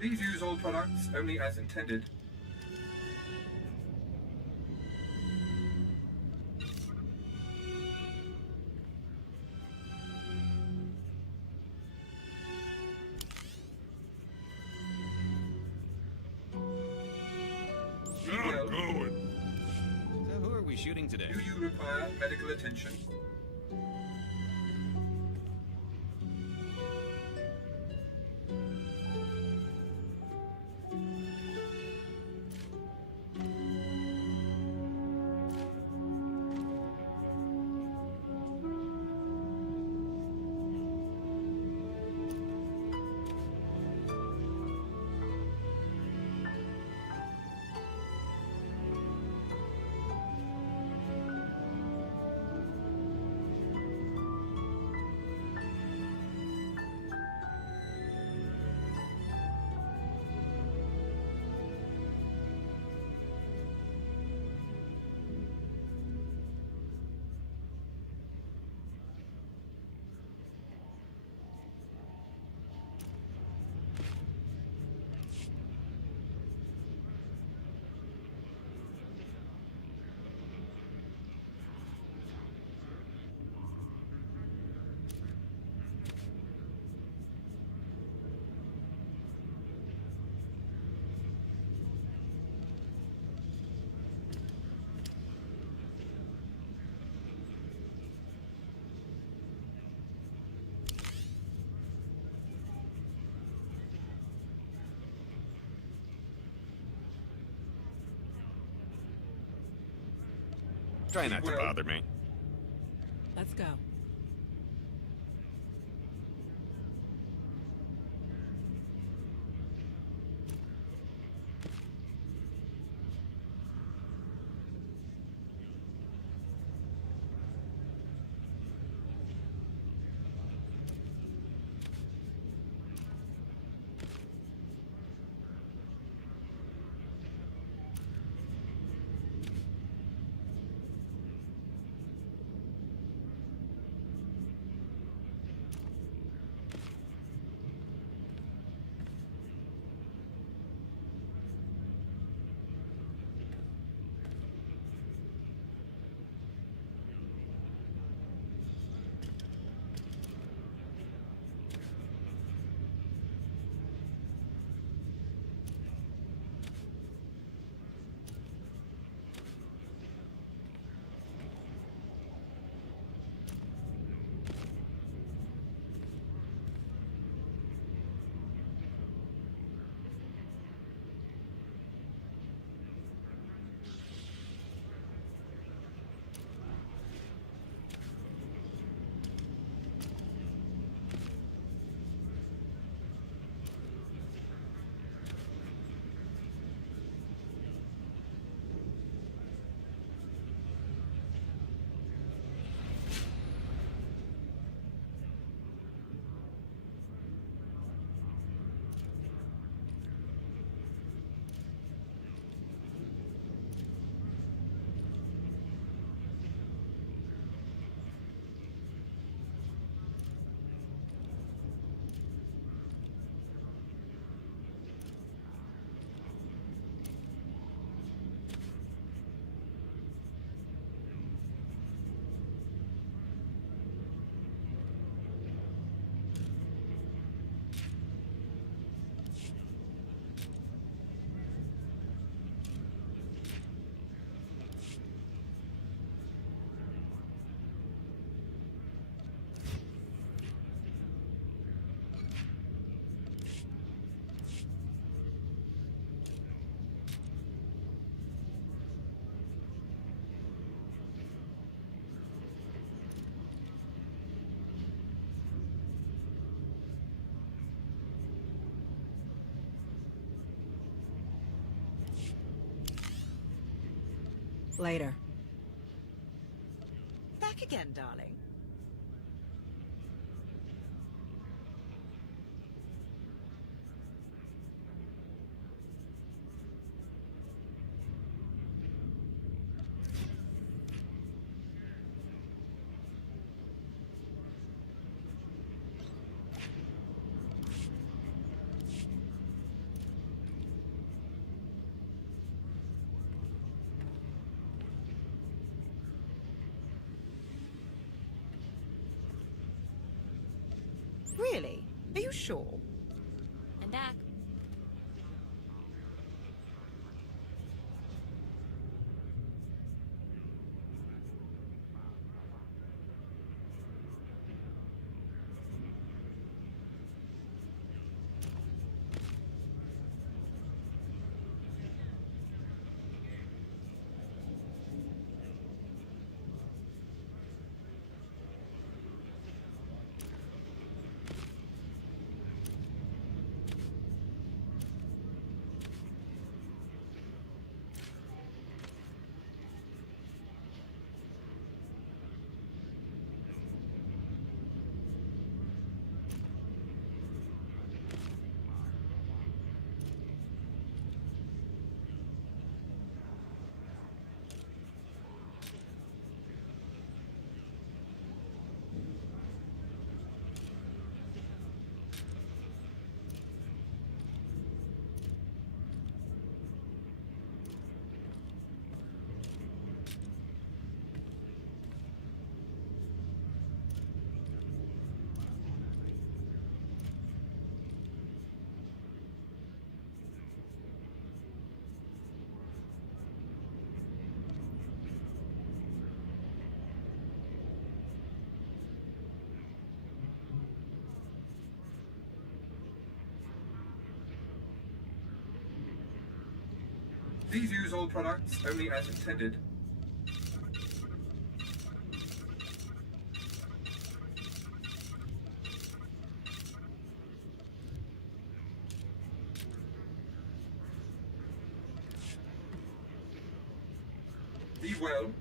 Please use all products only as intended. Be well. Going. So who are we shooting today? Do you require medical attention? Try not to bother me. Let's go. Later. Back again, darling. Really? Are you sure? I'm back. Please use all products only as intended. Be well.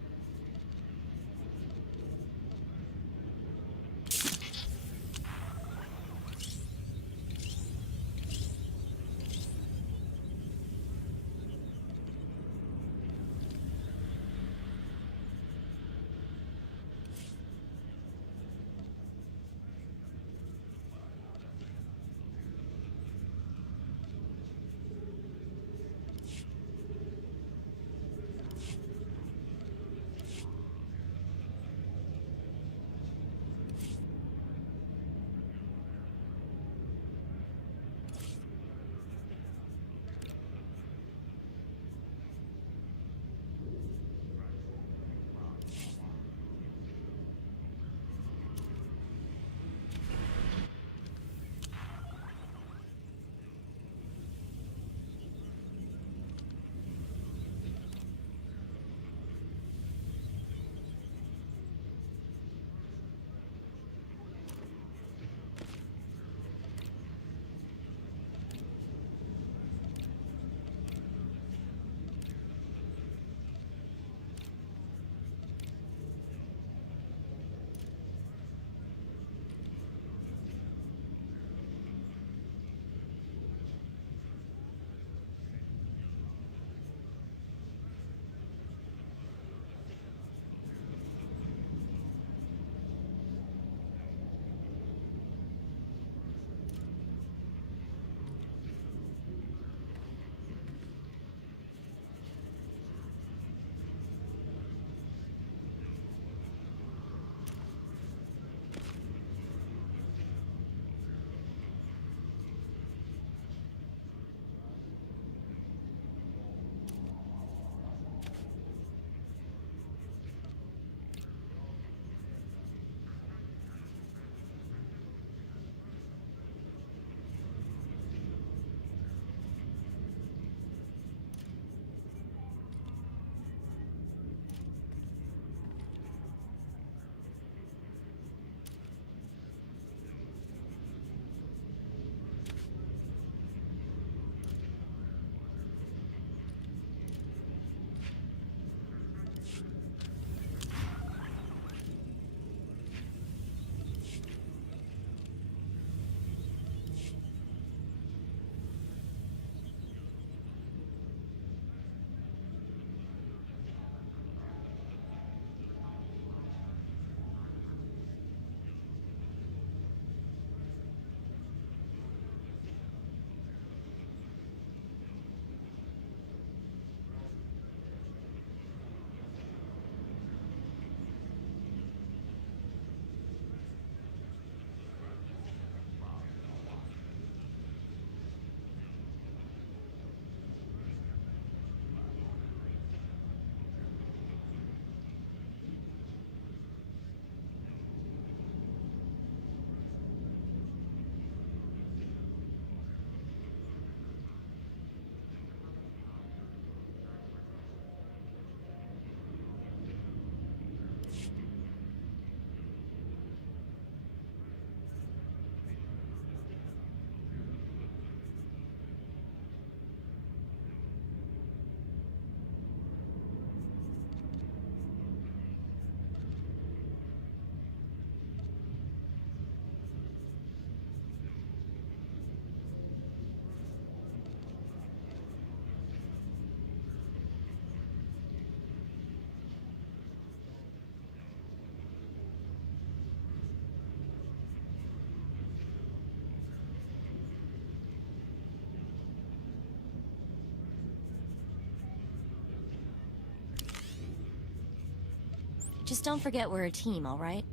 Just don't forget we're a team, all right?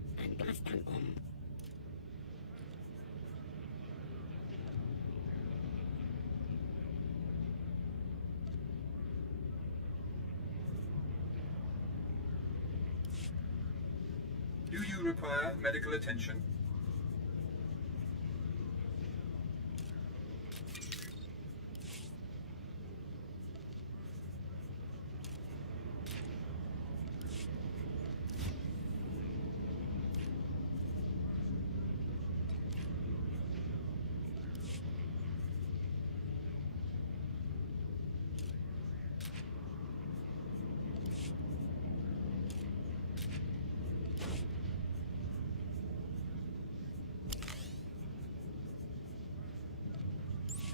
Do you require medical attention?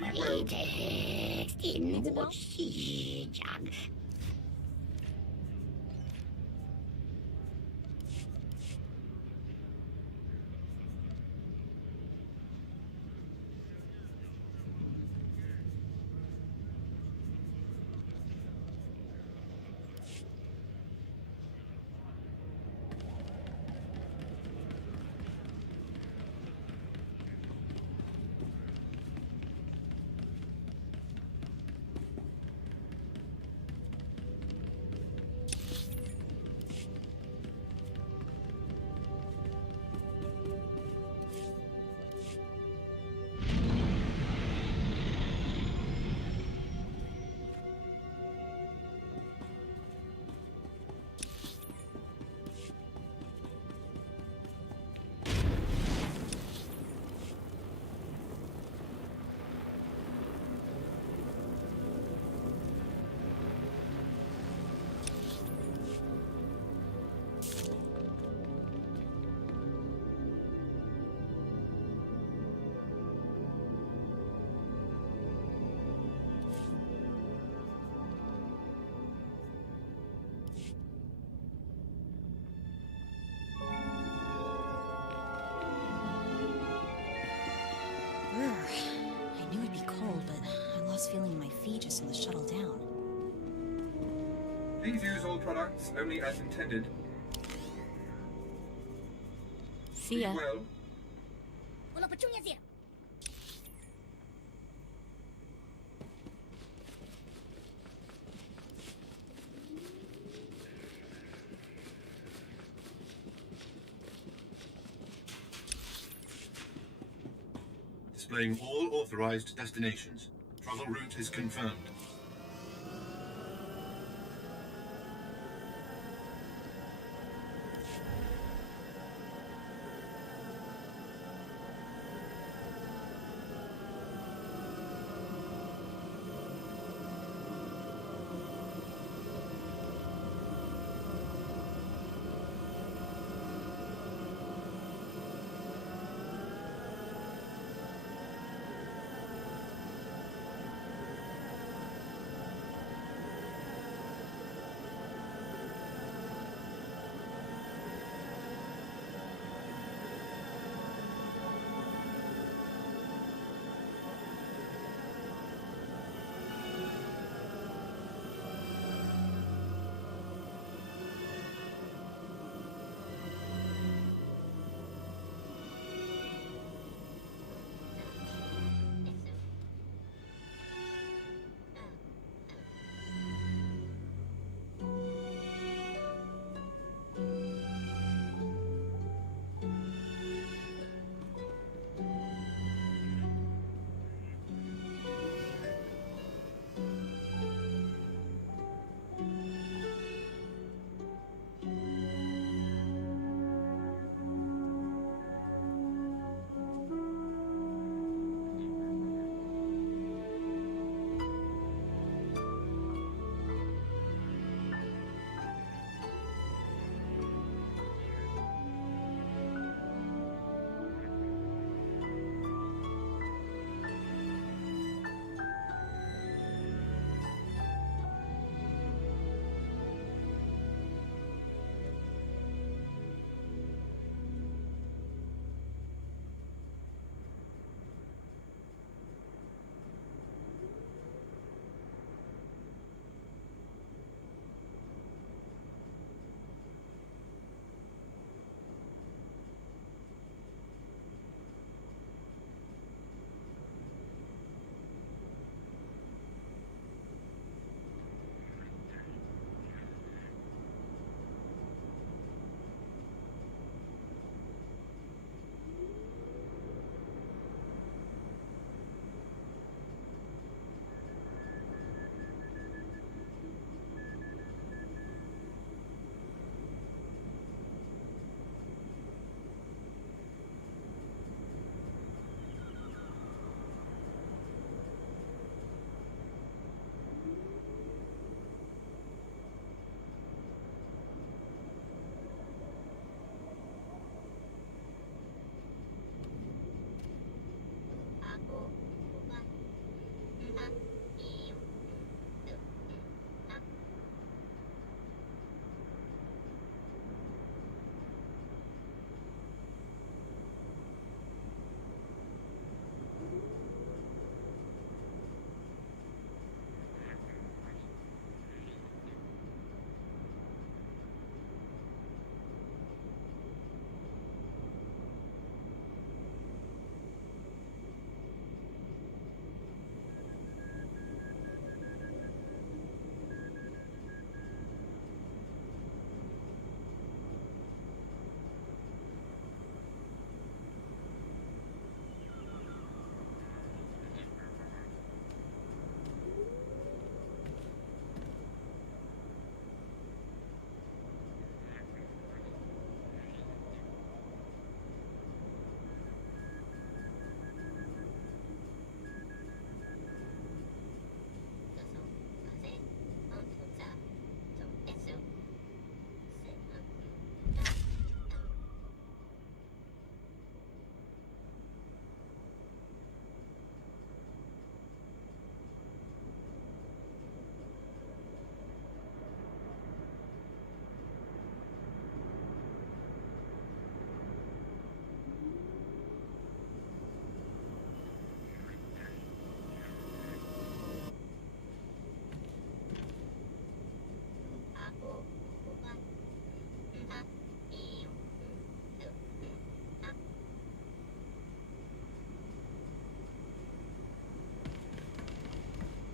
Be well. Needs a bell? I knew it'd be cold, but I lost feeling in my feet just in the shuttle down. Please use all products only as intended. See Be ya. well. Displaying all authorized destinations. Travel route is confirmed.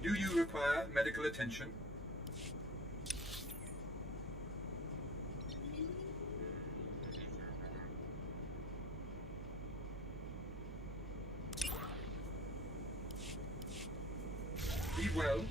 Do you require medical attention? Be well.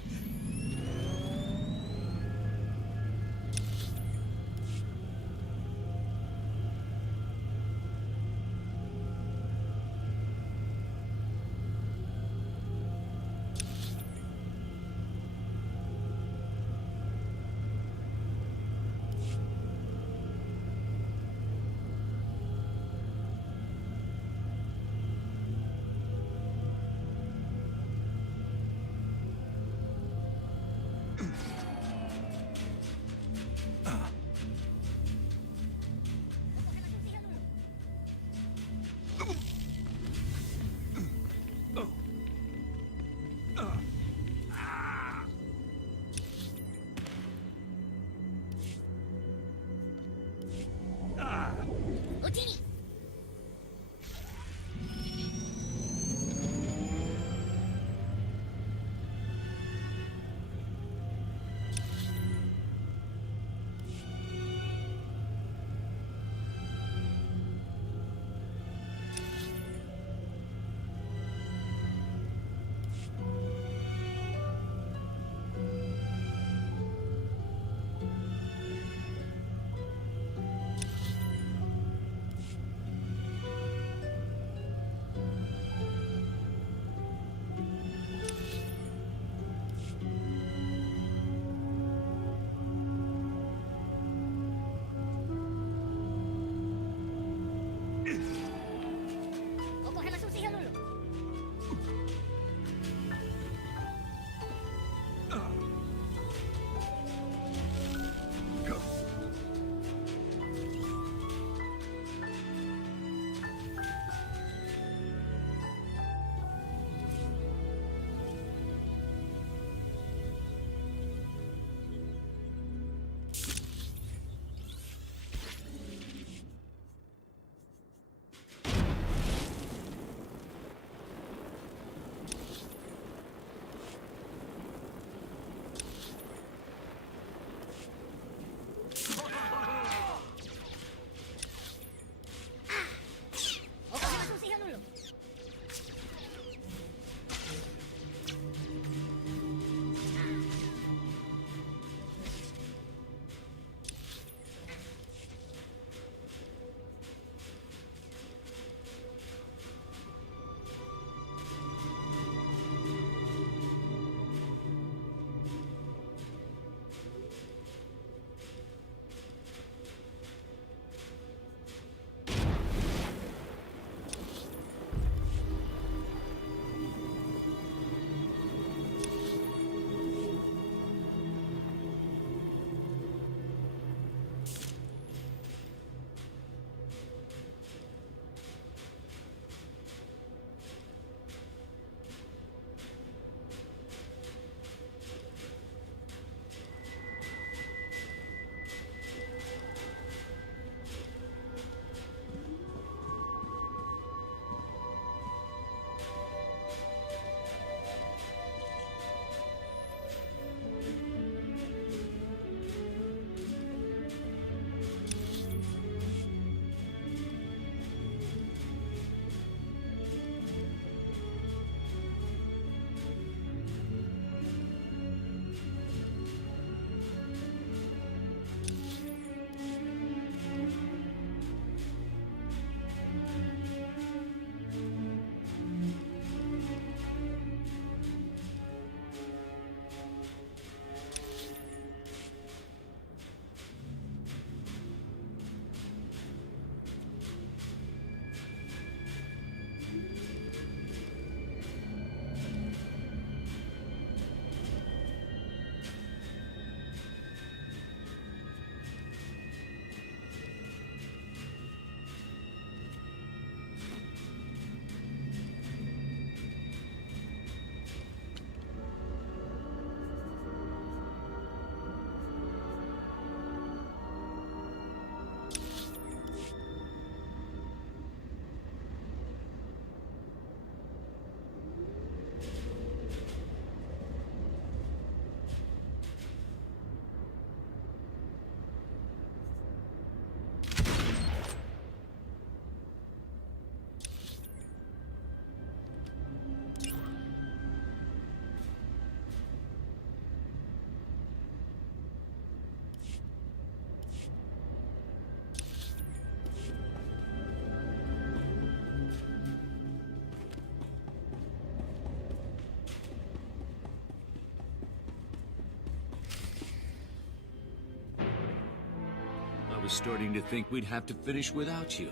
was starting to think we'd have to finish without you.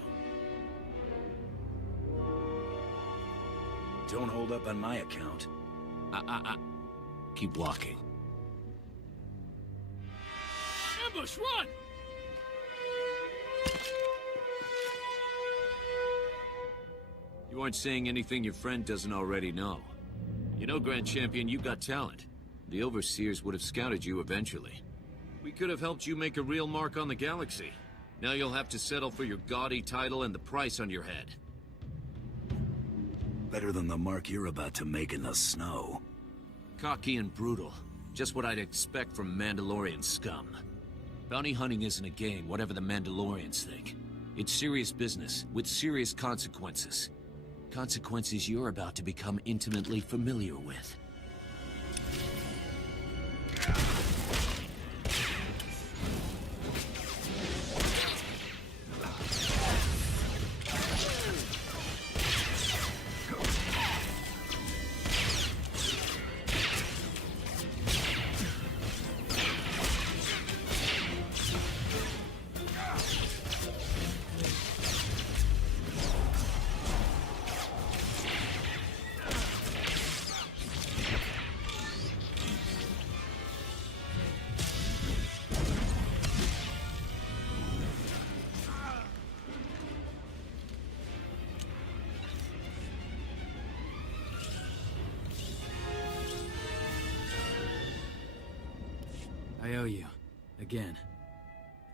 Don't hold up on my account. Keep walking. Ambush, run! You aren't saying anything your friend doesn't already know. You know, Grand Champion, you got talent. The Overseers would have scouted you eventually. We could have helped you make a real mark on the galaxy. Now you'll have to settle for your gaudy title and the price on your head. Better than the mark you're about to make in the snow. Cocky and brutal. Just what I'd expect from Mandalorian scum. Bounty hunting isn't a game, whatever the Mandalorians think. It's serious business, with serious consequences. Consequences you're about to become intimately familiar with. I owe you. Again.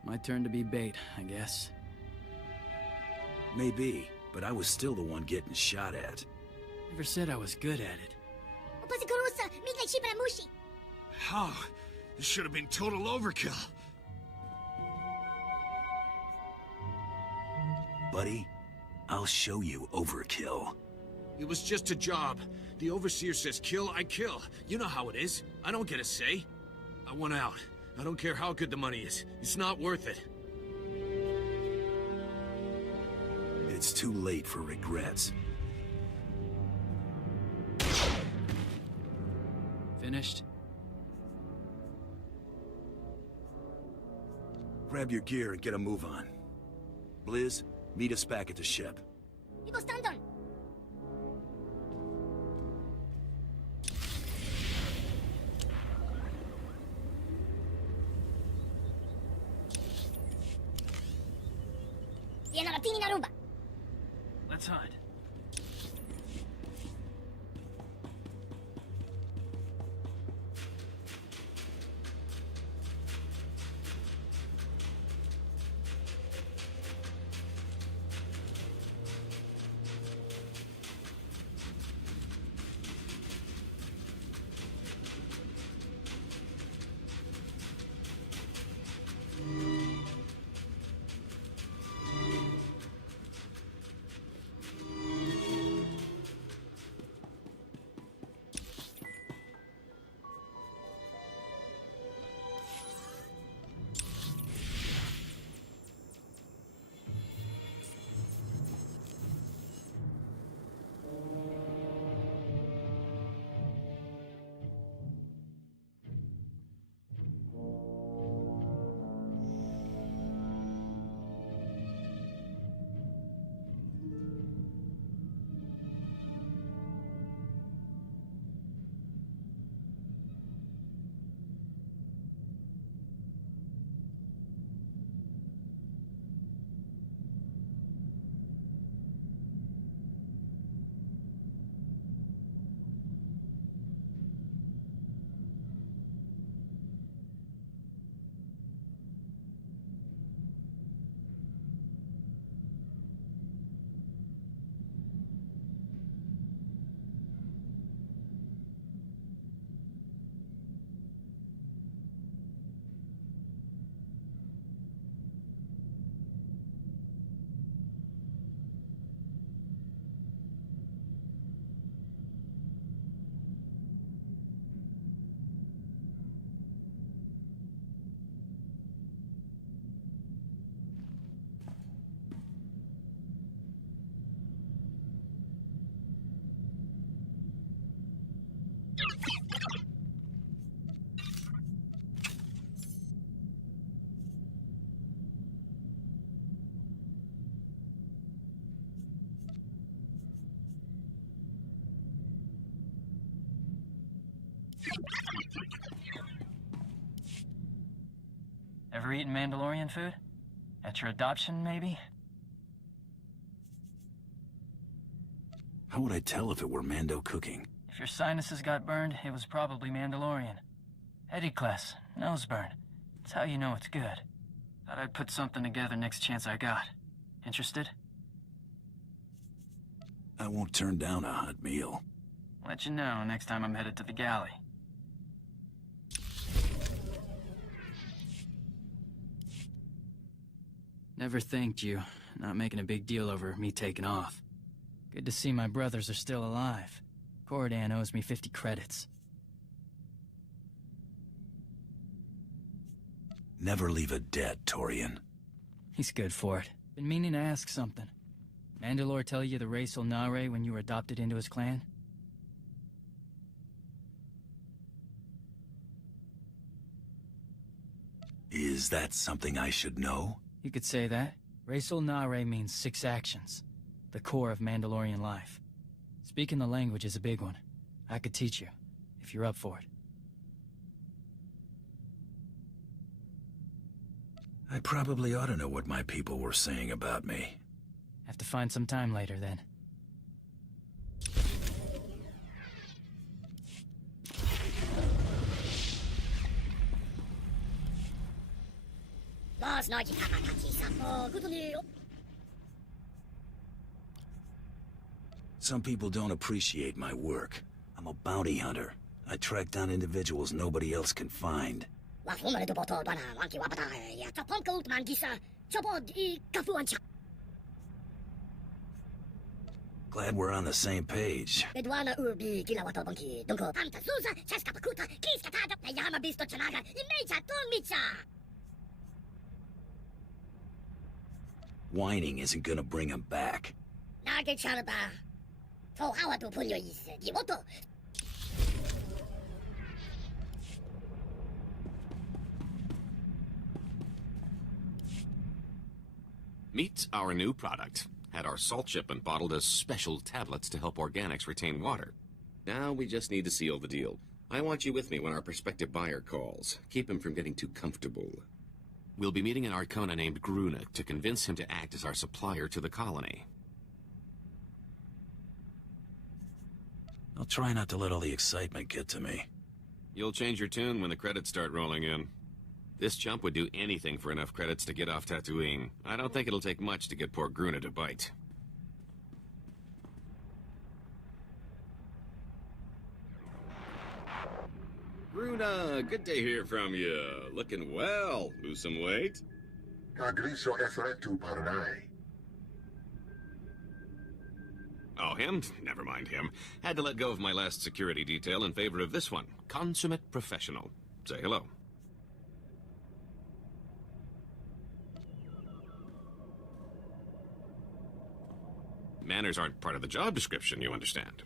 My turn to be bait, I guess. Maybe, but I was still the one getting shot at. Never said I was good at it. How? This should have been total overkill. Buddy, I'll show you overkill. It was just a job. The Overseer says kill, I kill. You know how it is. I don't get a say. I want out. I don't care how good the money is. It's not worth it. It's too late for regrets. Finished? Grab your gear and get a move on. Blizz, meet us back at the ship. Let's hunt. Ever eaten Mandalorian food? At your adoption, maybe? How would I tell if it were Mando cooking? If your sinuses got burned, it was probably Mandalorian. Edicles, nose burn. That's how you know it's good. Thought I'd put something together next chance I got. Interested? I won't turn down a hot meal. Let you know next time I'm headed to the galley. Never thanked you. Not making a big deal over me taking off. Good to see my brothers are still alive. Cordan owes me 50 credits. Never leave a debt, Torian. He's good for it. Been meaning to ask something. Mandalore tell you the race Ulnare when you were adopted into his clan? Is that something I should know? You could say that. Race Ulnare means 6 actions. The core of Mandalorian life. Speaking the language is a big one. I could teach you, if you're up for it. I probably ought to know what my people were saying about me. Have to find some time later, then. Some people don't appreciate my work. I'm a bounty hunter. I track down individuals nobody else can find. Glad we're on the same page. Whining isn't gonna bring him back. Meet our new product. Had our salt shipment bottled as special tablets to help organics retain water. Now we just need to seal the deal. I want you with me when our prospective buyer calls. Keep him from getting too comfortable. We'll be meeting an Arcona named Gruna to convince him to act as our supplier to the colony. I'll try not to let all the excitement get to me. You'll change your tune when the credits start rolling in. This chump would do anything for enough credits to get off Tatooine. I don't think it'll take much to get poor Gruna to bite. Gruna, good to hear from you. Looking well. Lose some weight? Kagriso Efretu Paranai. Oh, him? Never mind him. Had to let go of my last security detail in favor of this one. Consummate professional. Say hello. Manners aren't part of the job description, you understand.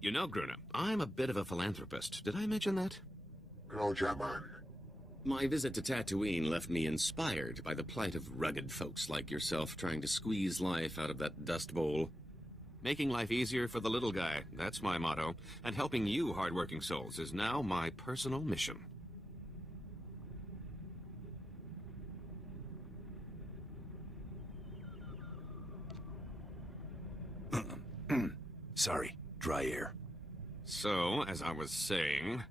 You know, Gruna, I'm a bit of a philanthropist. Did I mention that? Grojaman. My visit to Tatooine left me inspired by the plight of rugged folks like yourself trying to squeeze life out of that dust bowl. Making life easier for the little guy, that's my motto. And helping you hardworking souls is now my personal mission. Sorry, dry air. So, as I was saying,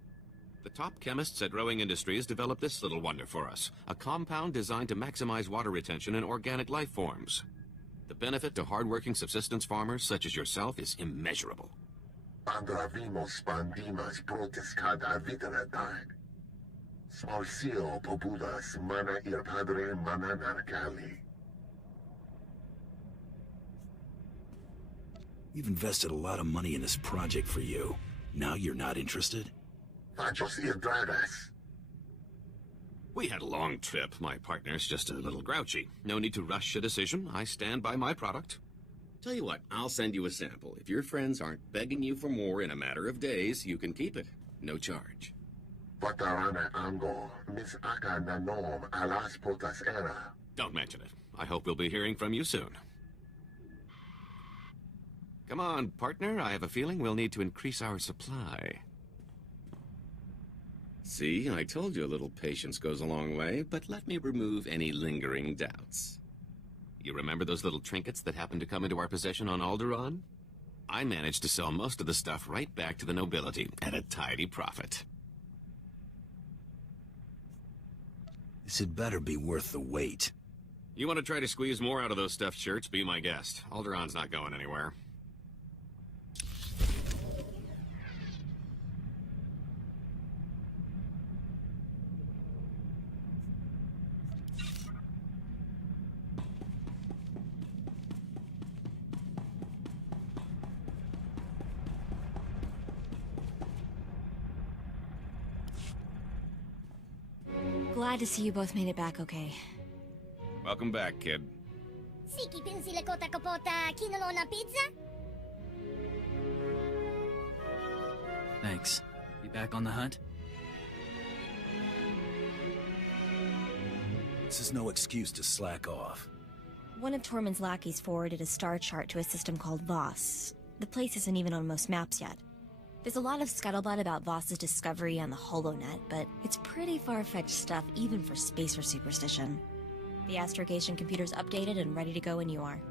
the top chemists at Rowing Industries developed this little wonder for us. A compound designed to maximize water retention in organic life forms. The benefit to hardworking subsistence farmers such as yourself is immeasurable. Andravimos pandimas protescada viteradag. Smalsio populas mana ir padre mana narcali. We've invested a lot of money in this project for you. Now you're not interested? Fajos ir dragas. We had a long trip. My partner's just a little grouchy. No need to rush a decision. I stand by my product. Tell you what, I'll send you a sample. If your friends aren't begging you for more in a matter of days, you can keep it. No charge. Vatarana ango, mis aga nanom alas potas era. Don't mention it. I hope we'll be hearing from you soon. Come on, partner. I have a feeling we'll need to increase our supply. See, I told you a little patience goes a long way, but let me remove any lingering doubts. You remember those little trinkets that happened to come into our possession on Alderaan? I managed to sell most of the stuff right back to the nobility at a tidy profit. This had better be worth the wait. You want to try to squeeze more out of those stuffed shirts? Be my guest. Alderaan's not going anywhere. Glad to see you both made it back okay. Welcome back, kid. Sikipin sila kota kapota kinulo na pizza? Thanks. You back on the hunt? This is no excuse to slack off. One of Tormund's lackeys forwarded a star chart to a system called Voss. The place isn't even on most maps yet. There's a lot of scuttlebutt about Voss's discovery on the HoloNet, but it's pretty far-fetched stuff even for spacer superstition. The astrogation computer's updated and ready to go when you are.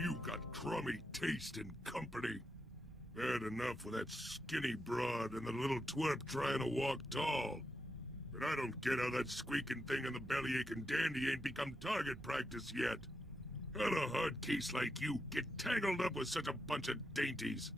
You got crummy taste and company. Bad enough with that skinny broad and the little twerp trying to walk tall. But I don't get how that squeaking thing in the bellyaching dandy ain't become target practice yet. How'd a hard case like you get tangled up with such a bunch of dainties?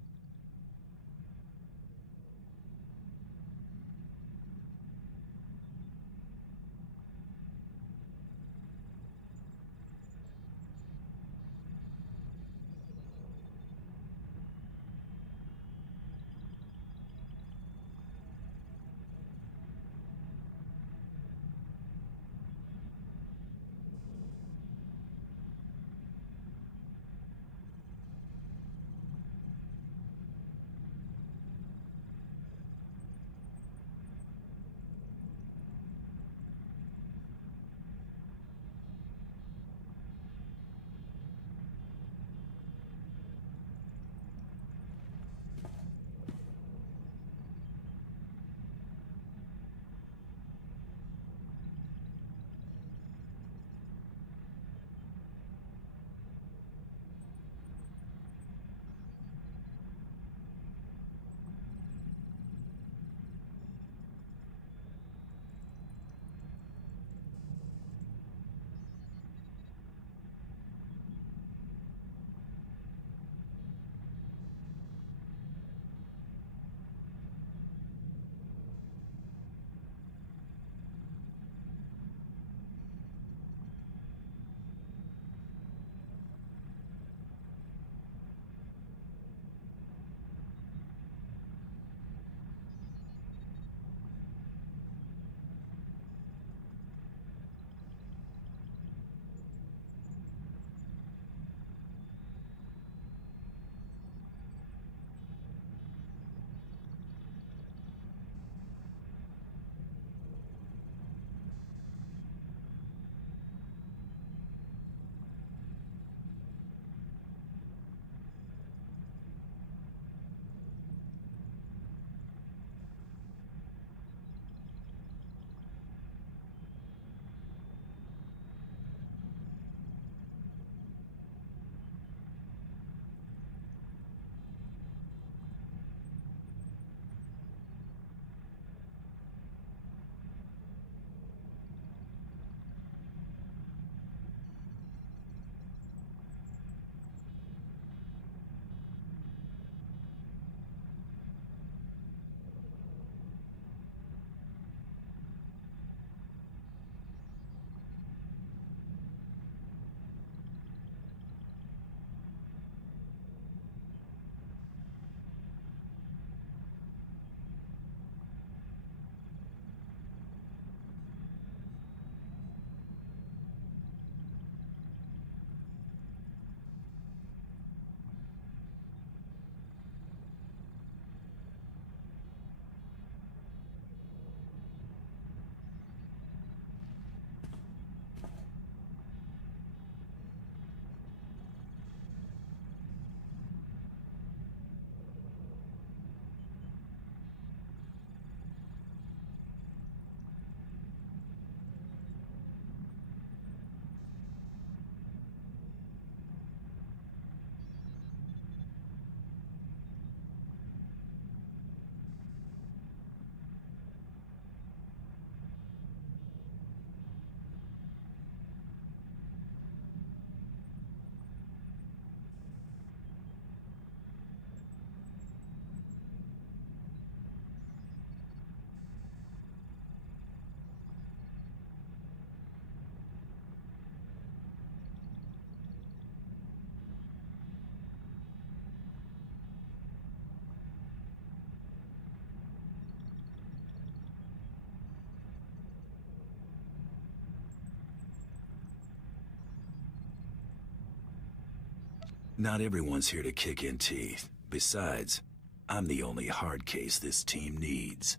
Not everyone's here to kick in teeth. Besides, I'm the only hard case this team needs.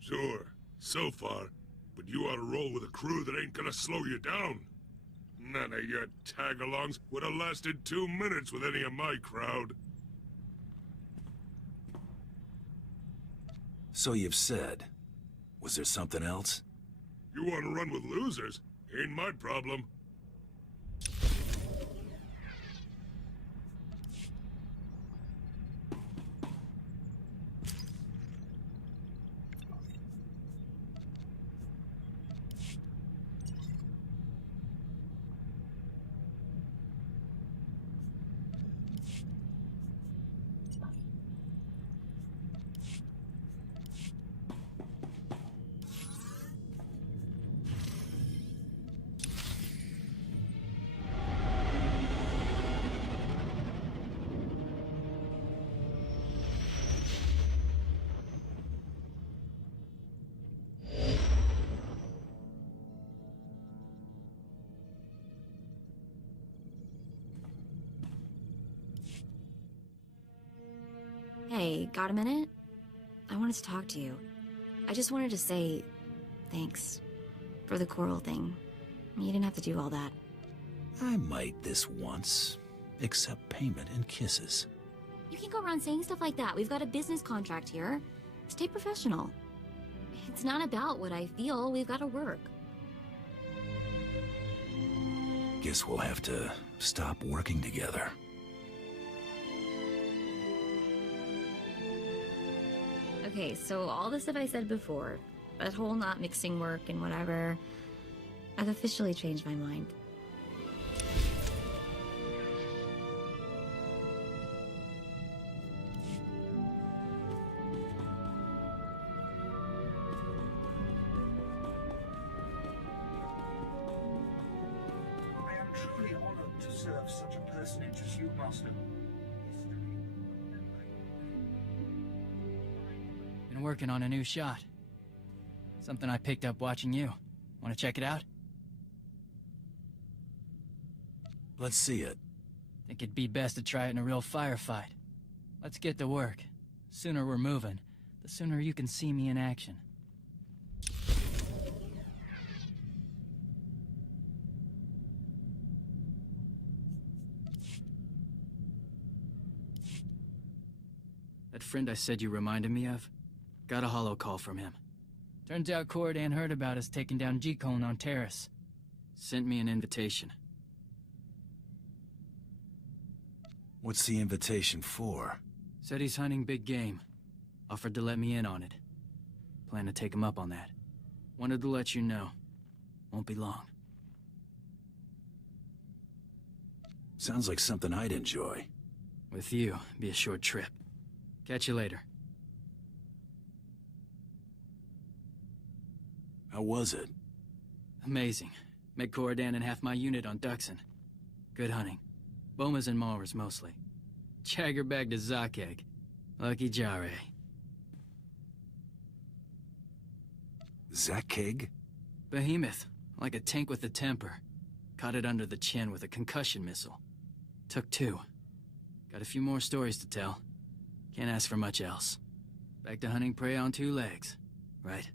Sure, so far. But you ought to roll with a crew that ain't gonna slow you down. None of your tag-alongs would have lasted 2 minutes with any of my crowd. So you've said. Was there something else? You want to run with losers? Ain't my problem. Hey, got a minute? I wanted to talk to you. I just wanted to say thanks for the coral thing. You didn't have to do all that. I might this once. Accept payment and kisses. You can't go around saying stuff like that. We've got a business contract here. Stay professional. It's not about what I feel. We've got to work. Guess we'll have to stop working together. Okay, so all the stuff I said before, that whole not mixing work and whatever, I've officially changed my mind. I am truly honored to serve such a personage as you, Master. Been working on a new shot. Something I picked up watching you. Want to check it out? Let's see it. Think it'd be best to try it in a real firefight. Let's get to work. The sooner we're moving, the sooner you can see me in action. That friend I said you reminded me of? Got a holo call from him. Turns out Corridan heard about us taking down G-Cone on Terrace. Sent me an invitation. What's the invitation for? Said he's hunting big game. Offered to let me in on it. Plan to take him up on that. Wanted to let you know. Won't be long. Sounds like something I'd enjoy. With you, be a short trip. Catch you later. How was it? Amazing. Met Corridan and half my unit on Duxon. Good hunting. Bomas and Maulers mostly. Jagger bagged a Zoc egg. Lucky Jare. Zakeg? Behemoth. Like a tank with a temper. Caught it under the chin with a concussion missile. Took 2. Got a few more stories to tell. Can't ask for much else. Back to hunting prey on 2 legs. Right?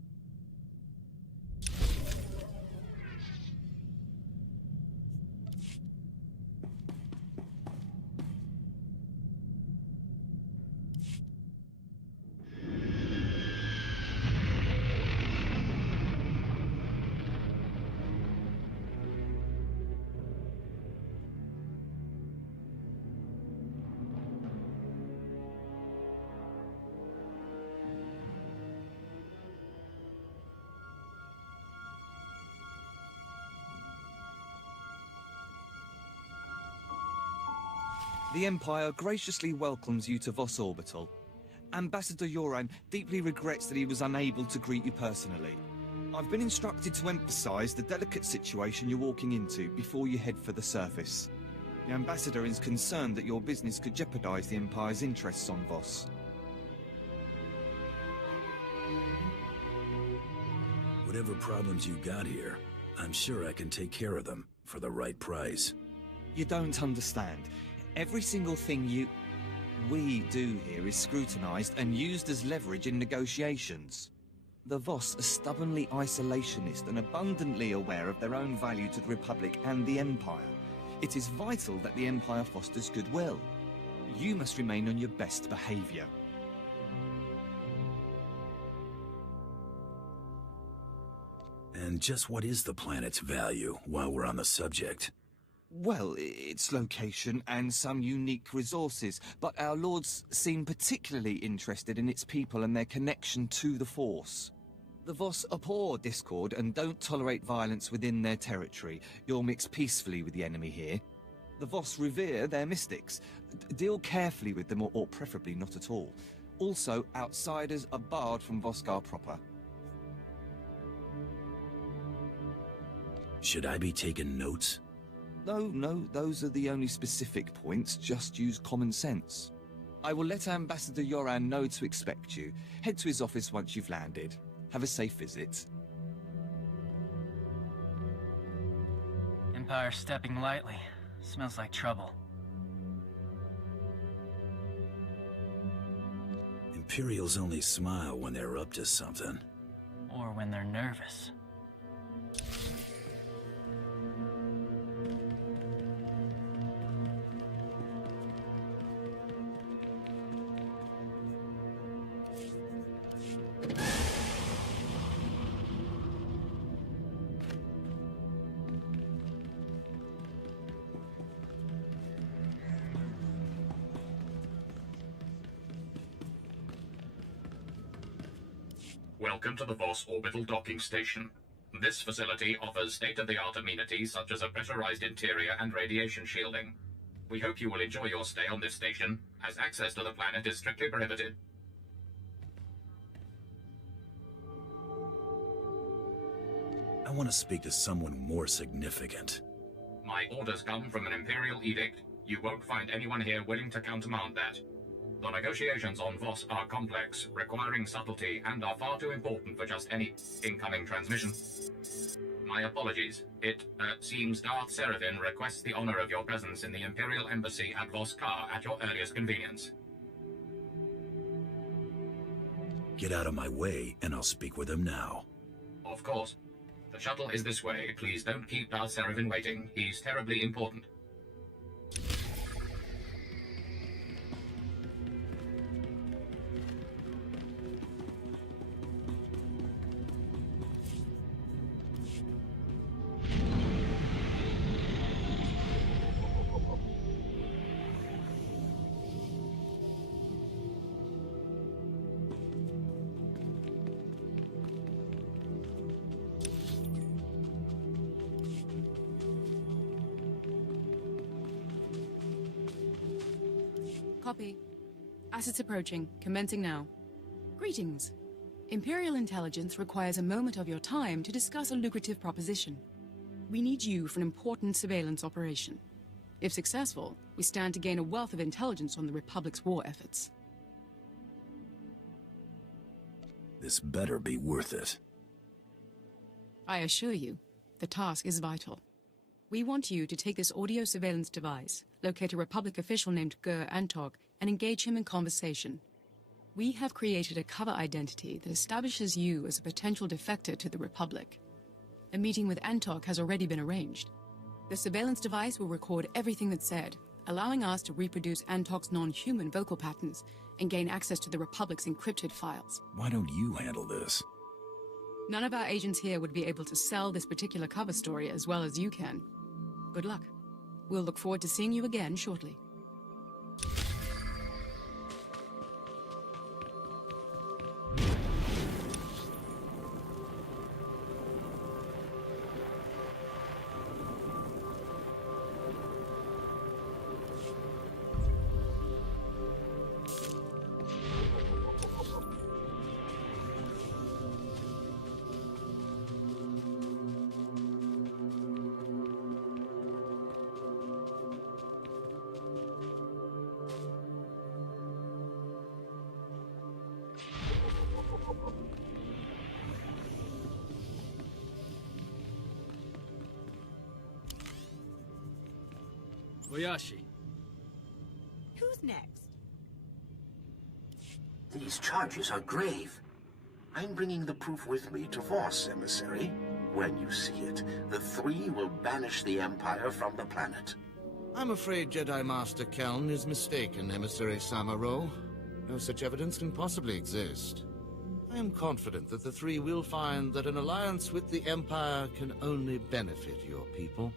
The Empire graciously welcomes you to Voss Orbital. Ambassador Yoran deeply regrets that he was unable to greet you personally. I've been instructed to emphasize the delicate situation you're walking into before you head for the surface. The Ambassador is concerned that your business could jeopardize the Empire's interests on Voss. Whatever problems you got here, I'm sure I can take care of them for the right price. You don't understand. Every single thing we do here is scrutinized and used as leverage in negotiations. The Voss are stubbornly isolationist and abundantly aware of their own value to the Republic and the Empire. It is vital that the Empire fosters goodwill. You must remain on your best behavior. And just what is the planet's value, while we're on the subject? Well, its location and some unique resources, but our lords seem particularly interested in its people and their connection to the Force. The Voss abhor discord and don't tolerate violence within their territory. You'll mix peacefully with the enemy here. The Voss revere their mystics. Deal carefully with them, or preferably not at all. Also, outsiders are barred from Voskar proper. Should I be taking notes? No, those are the only specific points. Just use common sense. I will let Ambassador Yoran know to expect you. Head to his office once you've landed. Have a safe visit. Empire stepping lightly. Smells like trouble. Imperials only smile when they're up to something. Or when they're nervous. Welcome to the Voss Orbital Docking Station. This facility offers state-of-the-art amenities such as a pressurized interior and radiation shielding. We hope you will enjoy your stay on this station, as access to the planet is strictly prohibited. I want to speak to someone more significant. My orders come from an Imperial edict. You won't find anyone here willing to countermand that. The negotiations on Voss are complex, requiring subtlety, and are far too important for just any incoming transmission. My apologies. It seems Darth Seraphine requests the honor of your presence in the Imperial Embassy at Voskar at your earliest convenience. Get out of my way, and I'll speak with him now. Of course. The shuttle is this way. Please don't keep Darth Seraphine waiting. He's terribly important. Copy. Assets approaching. Commencing now. Greetings. Imperial Intelligence requires a moment of your time to discuss a lucrative proposition. We need you for an important surveillance operation. If successful, we stand to gain a wealth of intelligence on the Republic's war efforts. This better be worth it. I assure you, the task is vital. We want you to take this audio surveillance device, locate a Republic official named Gur Antog, and engage him in conversation. We have created a cover identity that establishes you as a potential defector to the Republic. A meeting with Antog has already been arranged. The surveillance device will record everything that's said, allowing us to reproduce Antog's non-human vocal patterns and gain access to the Republic's encrypted files. Why don't you handle this? None of our agents here would be able to sell this particular cover story as well as you can. Good luck. We'll look forward to seeing you again shortly. Oyashi, Who's next? These charges are grave. I'm bringing the proof with me to Voss, emissary. When you see it, the three will banish the Empire from the planet. I'm afraid Jedi Master Keln is mistaken, Emissary Samaro. No such evidence can possibly exist. I am confident that the three will find that an alliance with the Empire can only benefit your people.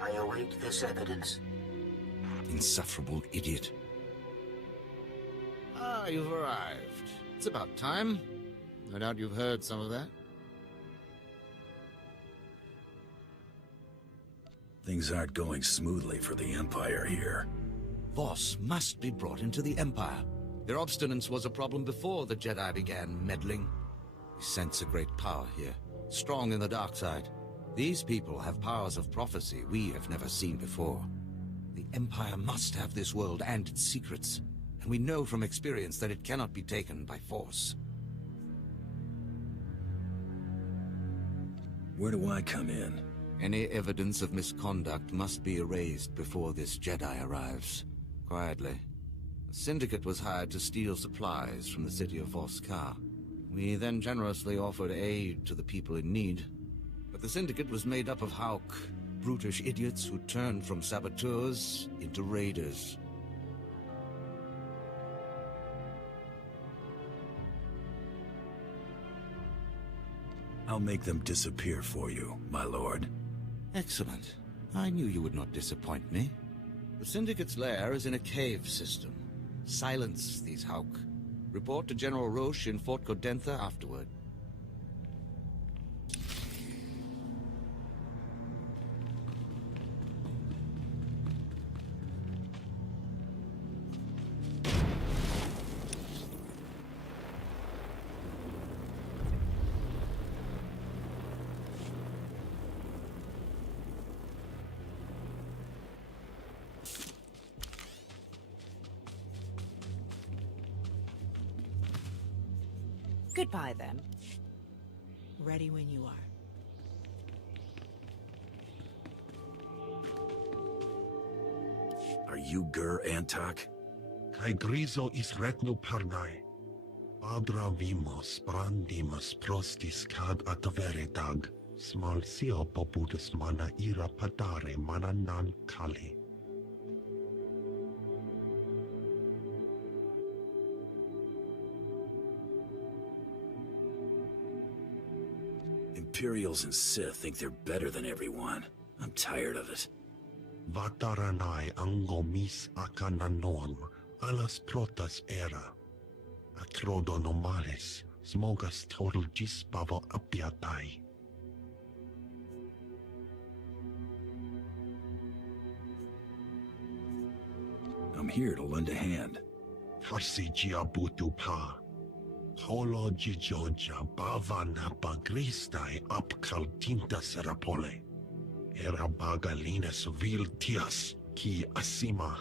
I await this evidence. Insufferable idiot. Ah, you've arrived. It's about time. No doubt you've heard some of that. Things aren't going smoothly for the Empire here. Voss must be brought into the Empire. Their obstinance was a problem before the Jedi began meddling. We sense a great power here, strong in the dark side. These people have powers of prophecy we have never seen before. The Empire must have this world and its secrets, and we know from experience that it cannot be taken by force. Where do I come in? Any evidence of misconduct must be erased before this Jedi arrives. Quietly. The Syndicate was hired to steal supplies from the city of Voss-Ka. We then generously offered aid to the people in need. But the Syndicate was made up of Hauk, brutish idiots who turned from saboteurs into raiders. I'll make them disappear for you, my lord. Excellent. I knew you would not disappoint me. The Syndicate's lair is in a cave system. Silence these Hauk. Report to General Roche in Fort Godentha afterward. Goodbye, then. Ready when you are. Are you Gur Antok? Kai grizo is retno parnai. Adra vimos brandimus prostis cad ataveretag. Smal sio poputus mana ira padare mana nan kali. Imperials and Sith think they're better than everyone. I'm tired of it. Vataranai angomis akananon, alas protas era. Acrodo nomales, smogas total gispavo apiatai. I'm here to lend a hand. Farsi giabutu pa. Holo gijoja bavana bagristai apkal tinta serapole. Era bagalinas viltias ki asima.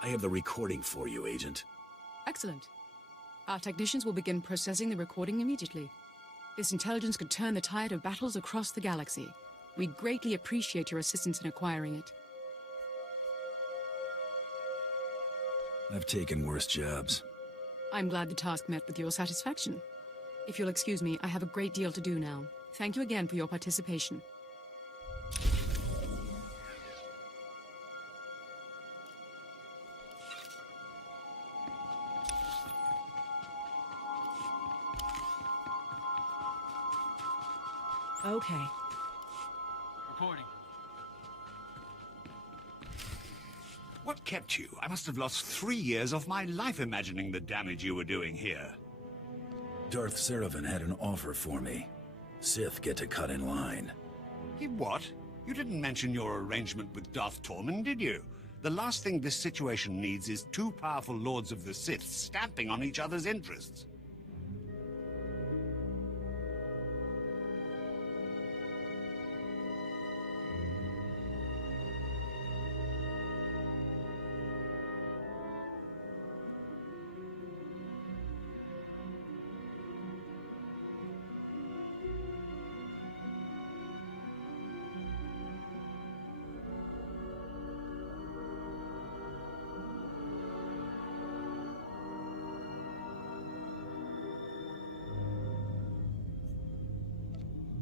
I have the recording for you, Agent. Excellent. Our technicians will begin processing the recording immediately. This intelligence could turn the tide of battles across the galaxy. We greatly appreciate your assistance in acquiring it. I've taken worse jobs. I'm glad the task met with your satisfaction. If you'll excuse me, I have a great deal to do now. Thank you again for your participation. Okay. Reporting. What kept you? I must have lost 3 years of my life imagining the damage you were doing here. Darth Seraphon had an offer for me. Sith get to cut in line. What? You didn't mention your arrangement with Darth Tormund, did you? The last thing this situation needs is two powerful Lords of the Sith stamping on each other's interests.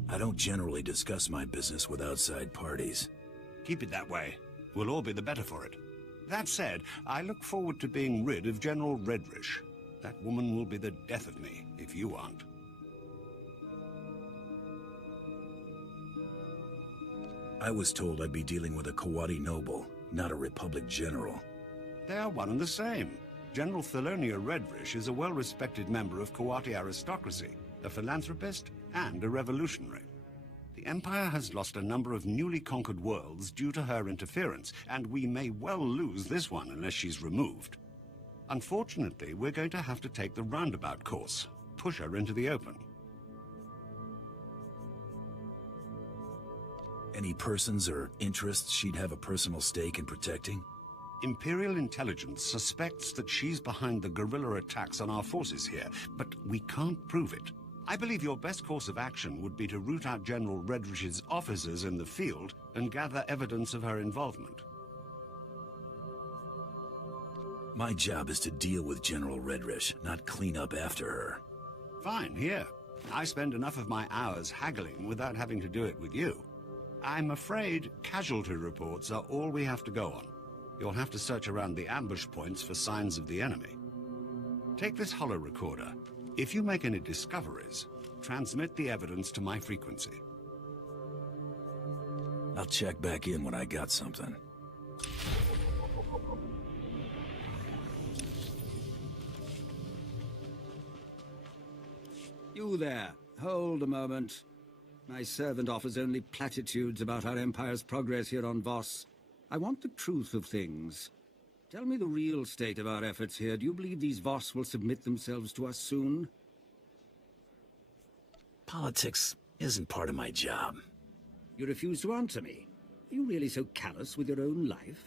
I don't generally discuss my business with outside parties. Keep it that way. We'll all be the better for it. That said, I look forward to being rid of General Redrish. That woman will be the death of me, if you aren't. I was told I'd be dealing with a Kawati noble, not a Republic general. They are one and the same. General Thelonia Redrish is a well-respected member of Kawati aristocracy, a philanthropist, and a revolutionary. The Empire has lost a number of newly conquered worlds due to her interference, and we may well lose this one unless she's removed. Unfortunately, we're going to have to take the roundabout course, push her into the open. Any persons or interests she'd have a personal stake in protecting? Imperial intelligence suspects that she's behind the guerrilla attacks on our forces here, but we can't prove it. I believe your best course of action would be to root out General Redrish's officers in the field and gather evidence of her involvement. My job is to deal with General Redrish, not clean up after her. Fine, here. I spend enough of my hours haggling without having to do it with you. I'm afraid casualty reports are all we have to go on. You'll have to search around the ambush points for signs of the enemy. Take this holo recorder. If you make any discoveries, transmit the evidence to my frequency. I'll check back in when I got something. You there. Hold a moment. My servant offers only platitudes about our Empire's progress here on Voss. I want the truth of things. Tell me the real state of our efforts here. Do you believe these Voss will submit themselves to us soon? Politics isn't part of my job. You refuse to answer me. Are you really so callous with your own life?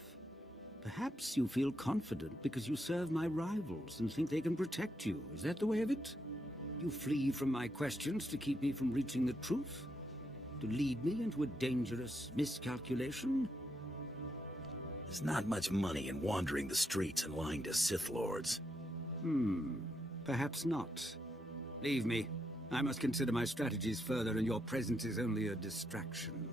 Perhaps you feel confident because you serve my rivals and think they can protect you. Is that the way of it? You flee from my questions to keep me from reaching the truth? To lead me into a dangerous miscalculation? There's not much money in wandering the streets and lying to Sith Lords. Perhaps not. Leave me. I must consider my strategies further, and your presence is only a distraction.